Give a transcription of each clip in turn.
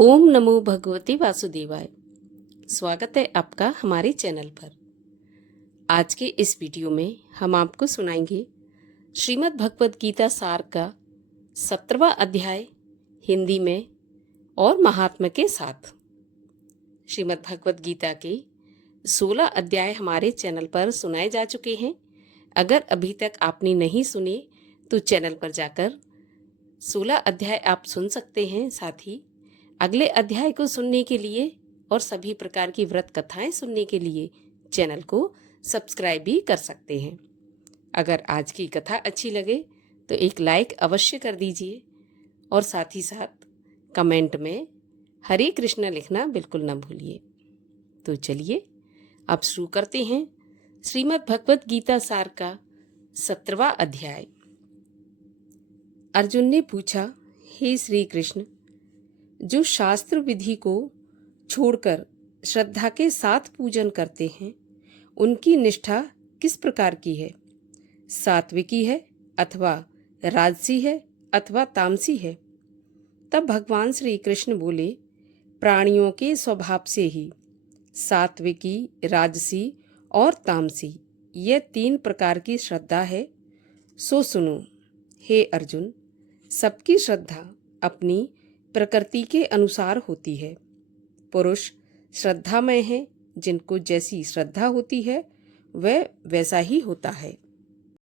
ओम नमो भगवते वासुदेवाय। स्वागत है आपका हमारे चैनल पर। आज के इस वीडियो में हम आपको सुनाएंगे श्रीमद् भगवत गीता सार का 17वां अध्याय हिंदी में और महात्मा के साथ। श्रीमद् भगवत गीता के 16 अध्याय हमारे चैनल पर सुनाए जा चुके हैं। अगर अभी तक आपने नहीं सुने तो चैनल पर जाकर 16 अध्याय आप सुन सकते हैं। साथ ही अगले अध्याय को सुनने के लिए और सभी प्रकार की व्रत कथाएं सुनने के लिए चैनल को सब्सक्राइब भी कर सकते हैं। अगर आज की कथा अच्छी लगे तो एक लाइक अवश्य कर दीजिए और साथ ही साथ कमेंट में हरे कृष्ण लिखना बिल्कुल न भूलिए। तो चलिए अब शुरू करते हैं श्रीमद् भगवत गीता सार का 17वां अध्याय। अर्जुन ने पूछा, हे श्री कृष्ण, जो शास्त्र विधि को छोड़कर श्रद्धा के साथ पूजन करते हैं उनकी निष्ठा किस प्रकार की है? सात्विकी है अथवा राजसी है अथवा तामसी है? तब भगवान श्री कृष्ण बोले, प्राणियों के स्वभाव से ही सात्विकी, राजसी और तामसी ये 3 प्रकार की श्रद्धा है। सो सुनो हे अर्जुन, सबकी श्रद्धा अपनी प्रकृति के अनुसार होती है। पुरुष श्रद्धामय हैं, जिनको जैसी श्रद्धा होती है वह वैसा ही होता है।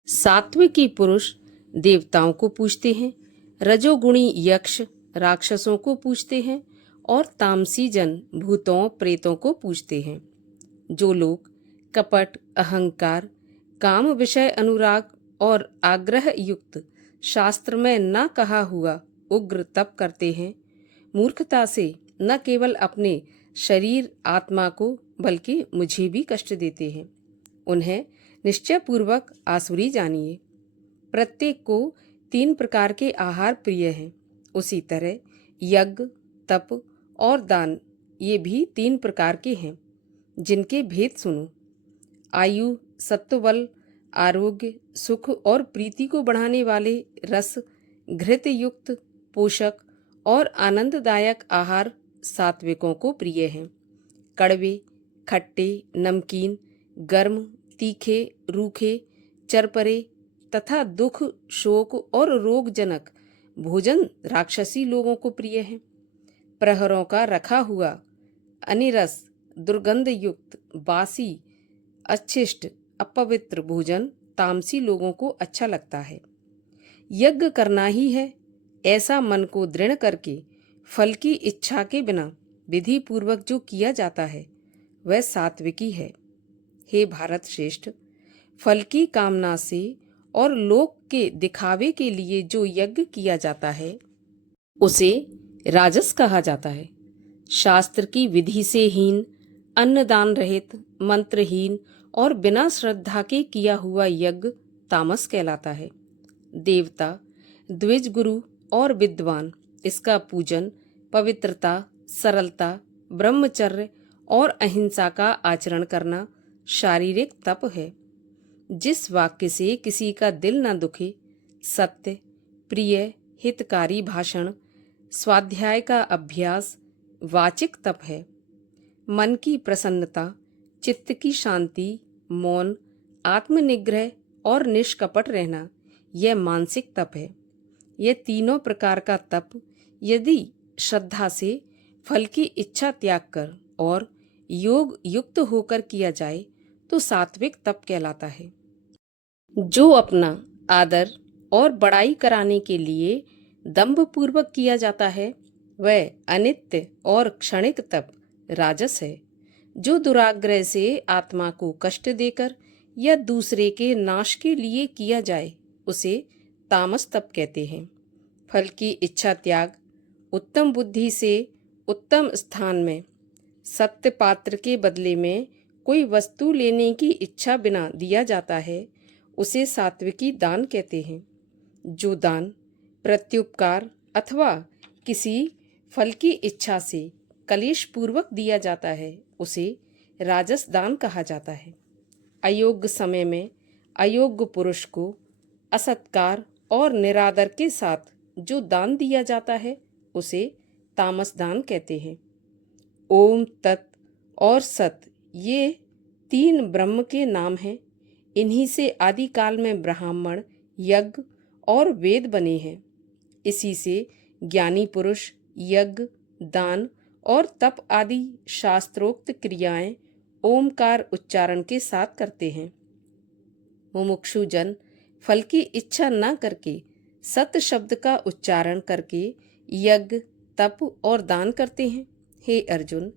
सात्विकी पुरुष देवताओं को पूजते हैं, रजोगुणी यक्ष राक्षसों को पूजते हैं और तामसी जन भूतों प्रेतों को पूजते हैं। जो लोग कपट, अहंकार, काम विषय अनुराग और आग्रह युक्त शास्त्र में न कहा हुआ उग्र तप करते हैं, मूर्खता से न केवल अपने शरीर आत्मा को बल्कि मुझे भी कष्ट देते हैं, उन्हें निश्चय पूर्वक आसुरी जानिए। प्रत्येक को 3 प्रकार के आहार प्रिय हैं। उसी तरह यज्ञ, तप और दान ये भी 3 प्रकार के हैं, जिनके भेद सुनो। आयु, सत्वबल, आरोग्य, सुख और प्रीति को बढ़ाने वाले रस, घृत युक्त पोषक और आनंददायक आहार सात्विकों को प्रिय हैं। कड़वे, खट्टे, नमकीन, गर्म, तीखे, रूखे, चरपरे तथा दुख, शोक और रोगजनक भोजन राक्षसी लोगों को प्रिय है। प्रहरों का रखा हुआ अनिरस, दुर्गंध युक्त, बासी, अच्छिष्ट, अपवित्र भोजन तामसी लोगों को अच्छा लगता है। यज्ञ करना ही है ऐसा मन को दृढ़ करके फल की इच्छा के बिना विधि पूर्वक जो किया जाता है वह सात्विकी है। हे भारत श्रेष्ठ, फल की कामना से और लोक के दिखावे के लिए जो यज्ञ किया जाता है उसे राजस कहा जाता है। शास्त्र की विधि से हीन, अन्नदान रहित, मंत्रहीन और बिना श्रद्धा के किया हुआ यज्ञ तामस कहलाता है। देवता, द्विज गुरु और विद्वान इसका पूजन पवित्रता, सरलता, ब्रह्मचर्य और अहिंसा का आचरण करना शारीरिक तप है। जिस वाक्य से किसी का दिल न दुखे, सत्य, प्रिय, हितकारी भाषण, स्वाध्याय का अभ्यास वाचिक तप है। मन की प्रसन्नता, चित्त की शांति, मौन, आत्मनिग्रह और निष्कपट रहना यह मानसिक तप है। यह तीनों प्रकार का तप यदि श्रद्धा से फल की इच्छा त्याग कर और योग युक्त होकर किया जाए तो सात्विक तप कहलाता है। जो अपना आदर और बड़ाई कराने के लिए दंभ पूर्वक किया जाता है वह अनित्य और क्षणिक तप राजस है। जो दुराग्रह से आत्मा को कष्ट देकर या दूसरे के नाश के लिए किया जाए उसे तामस तप कहते हैं। फल की इच्छा त्याग, उत्तम बुद्धि से उत्तम स्थान में सत्य पात्र के बदले में कोई वस्तु लेने की इच्छा बिना दिया जाता है उसे सात्विकी दान कहते हैं। जो दान प्रत्युपकार अथवा किसी फल की इच्छा से कलेश पूर्वक दिया जाता है उसे राजस दान कहा जाता है। अयोग्य समय में अयोग्य पुरुष को असत्कार और निरादर के साथ जो दान दिया जाता है उसे तामस दान कहते हैं। ओम, तत् और सत ये 3 ब्रह्म के नाम हैं। इन्हीं से आदिकाल में ब्राह्मण, यज्ञ और वेद बने हैं। इसी से ज्ञानी पुरुष यज्ञ, दान और तप आदि शास्त्रोक्त क्रियाएं ओमकार उच्चारण के साथ करते हैं। मुमुक्षु जन फल की इच्छा न करके सत शब्द का उच्चारण करके यज्ञ, तप और दान करते हैं। हे अर्जुन,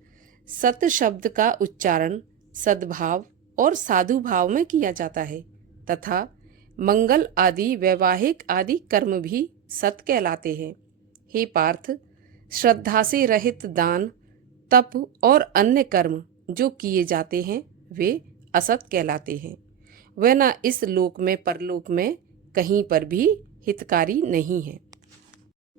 सत शब्द का उच्चारण सद्भाव और साधु भाव में किया जाता है तथा मंगल आदि वैवाहिक आदि कर्म भी सत कहलाते हैं। हे पार्थ, श्रद्धा से रहित दान, तप और अन्य कर्म जो किए जाते हैं वे असत कहलाते हैं। वह न इस लोक में परलोक में कहीं पर भी हितकारी नहीं है।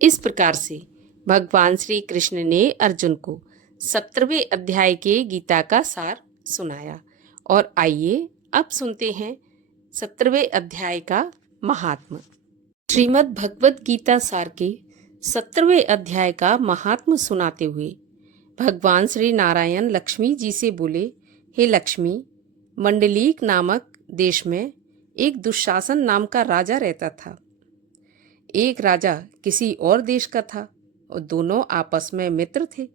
इस प्रकार से भगवान श्री कृष्ण ने अर्जुन को 17वें अध्याय के गीता का सार सुनाया। और आइए अब सुनते हैं 17वें अध्याय का महात्म। श्रीमद् भगवद गीता सार के 17वें अध्याय का महात्म सुनाते हुए भगवान श्री नारायण लक्ष्मी जी से बोले, हे लक्ष्मी, मंडलीक नामक देश में एक दुशासन नाम का राजा रहता था। एक राजा किसी और देश का था और दोनों आपस में मित्र थे।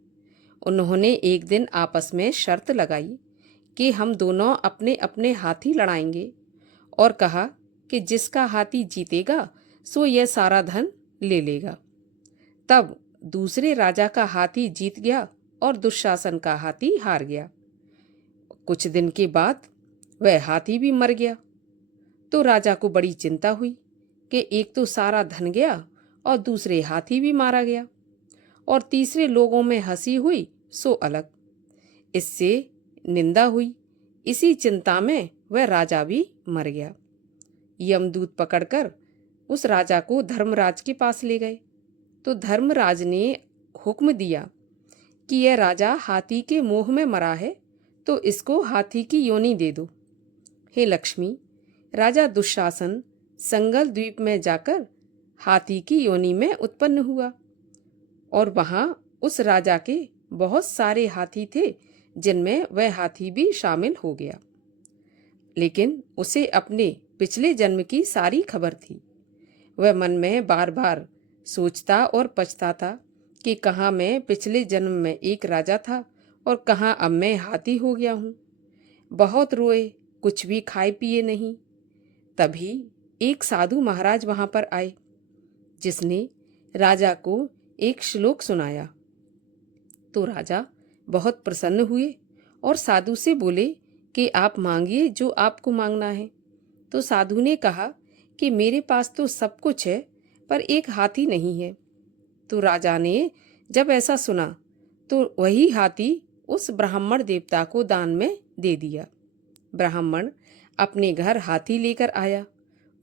उन्होंने एक दिन आपस में शर्त लगाई कि हम दोनों अपने अपने हाथी लड़ाएंगे और कहा कि जिसका हाथी जीतेगा सो यह सारा धन ले लेगा। तब दूसरे राजा का हाथी जीत गया और दुशासन का हाथी हार गया। कुछ दिन के बाद वह हाथी भी मर गया। तो राजा को बड़ी चिंता हुई कि एक तो सारा धन गया और दूसरे हाथी भी मारा गया और तीसरे लोगों में हंसी हुई सो अलग, इससे निंदा हुई। इसी चिंता में वह राजा भी मर गया। यमदूत पकड़कर उस राजा को धर्मराज के पास ले गए तो धर्मराज ने हुक्म दिया कि यह राजा हाथी के मोह में मरा है तो इसको हाथी की योनि दे दो। हे लक्ष्मी, राजा दुशासन संगल द्वीप में जाकर हाथी की योनि में उत्पन्न हुआ और वहां उस राजा के बहुत सारे हाथी थे जिनमें वह हाथी भी शामिल हो गया। लेकिन उसे अपने पिछले जन्म की सारी खबर थी। वह मन में बार बार सोचता और पछताता कि कहाँ मैं पिछले जन्म में एक राजा था और कहाँ अब मैं हाथी हो गया हूँ। बहुत रोए, कुछ भी खाए पिए नहीं। तभी एक साधु महाराज वहां पर आए जिसने राजा को एक श्लोक सुनाया। तो राजा बहुत प्रसन्न हुए और साधु से बोले कि आप मांगिए जो आपको मांगना है। तो साधु ने कहा कि मेरे पास तो सब कुछ है पर एक हाथी नहीं है। तो राजा ने जब ऐसा सुना तो वही हाथी उस ब्राह्मण देवता को दान में दे दिया। ब्राह्मण अपने घर हाथी लेकर आया,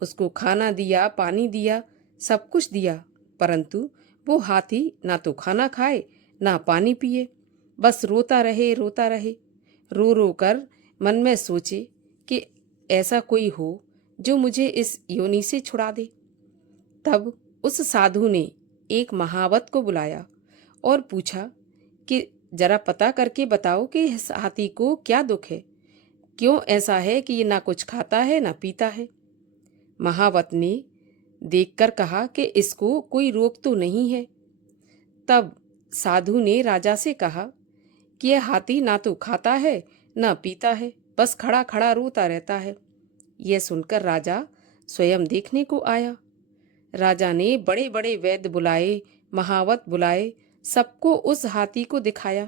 उसको खाना दिया, पानी दिया, सब कुछ दिया, परंतु वो हाथी ना तो खाना खाए ना पानी पिए, बस रोता रहे रोता रहे। रो रो कर मन में सोचे कि ऐसा कोई हो जो मुझे इस योनि से छुड़ा दे। तब उस साधु ने एक महावत को बुलाया और पूछा कि जरा पता करके बताओ कि इस हाथी को क्या दुख है, क्यों ऐसा है कि ये ना कुछ खाता है ना पीता है। महावत ने देखकर कहा कि इसको कोई रोग तो नहीं है। तब साधु ने राजा से कहा कि यह हाथी ना तो खाता है ना पीता है, बस खड़ा खड़ा रोता रहता है। यह सुनकर राजा स्वयं देखने को आया। राजा ने बड़े बड़े वैद्य बुलाए, महावत बुलाए, सबको उस हाथी को दिखाया,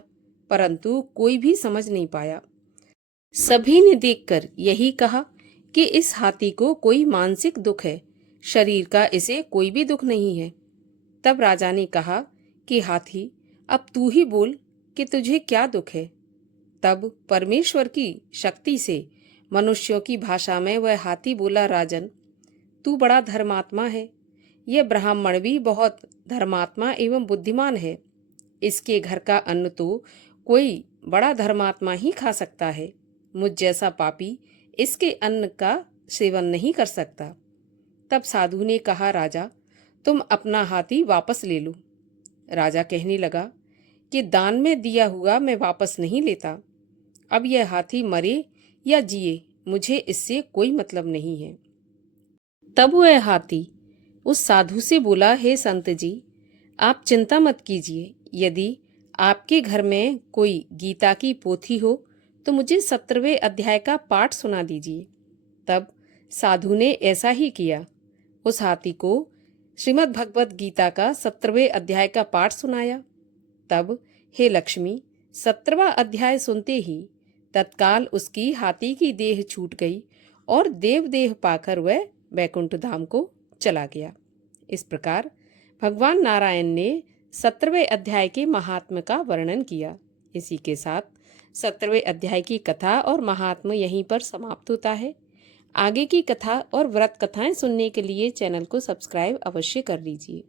परंतु कोई भी समझ नहीं पाया। सभी ने देखकर यही कहा कि इस हाथी को कोई मानसिक दुख है, शरीर का इसे कोई भी दुख नहीं है। तब राजा ने कहा कि हाथी, अब तू ही बोल कि तुझे क्या दुख है। तब परमेश्वर की शक्ति से मनुष्यों की भाषा में वह हाथी बोला, राजन, तू बड़ा धर्मात्मा है। यह ब्राह्मण भी बहुत धर्मात्मा एवं बुद्धिमान है। इसके घर का अन्न तो कोई बड़ा धर्मात्मा ही खा सकता है। मुझ जैसा पापी इसके अन्न का सेवन नहीं कर सकता। तब साधु ने कहा, राजा, तुम अपना हाथी वापस ले लो। राजा कहने लगा कि दान में दिया हुआ मैं वापस नहीं लेता। अब यह हाथी मरे या जिए, मुझे इससे कोई मतलब नहीं है। तब वह हाथी उस साधु से बोला, हे संत जी, आप चिंता मत कीजिए। यदि आपके घर में कोई गीता की पोथी हो तो मुझे 17वें अध्याय का पाठ सुना दीजिए। तब साधु ने ऐसा ही किया। उस हाथी को श्रीमद् भगवत गीता का 17वें अध्याय का पाठ सुनाया। तब हे लक्ष्मी, 17वां अध्याय सुनते ही तत्काल उसकी हाथी की देह छूट गई और देवदेह पाकर वह वैकुंठ धाम को चला गया। इस प्रकार भगवान नारायण ने 17वें अध्याय के महात्म्य का वर्णन किया। इसी के साथ 17वें अध्याय की कथा और महात्म्य यहीं पर समाप्त होता है। आगे की कथा और व्रत कथाएं सुनने के लिए चैनल को सब्सक्राइब अवश्य कर लीजिए।